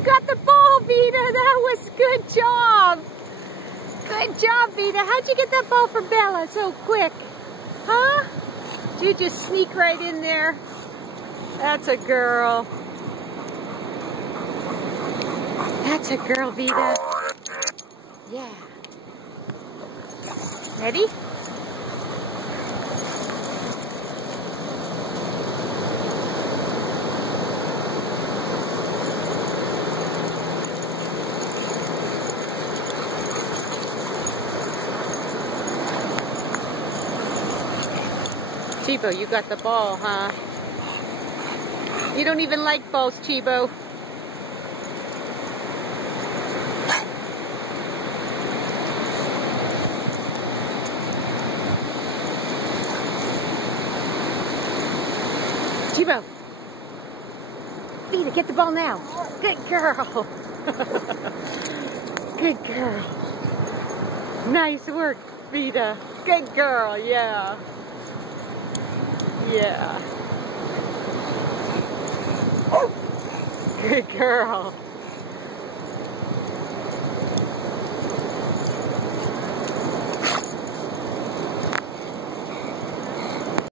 You got the ball, Vita. That was good job. Good job, Vita. How'd you get that ball for Bella so quick? Huh? Did you just sneak right in there? That's a girl. That's a girl, Vita. Yeah. Ready? Chibo, you got the ball, huh? You don't even like balls, Chibo. Chibo. Vita, get the ball now. Good girl. Good girl. Nice work, Vita. Good girl, yeah. Yeah. Good girl.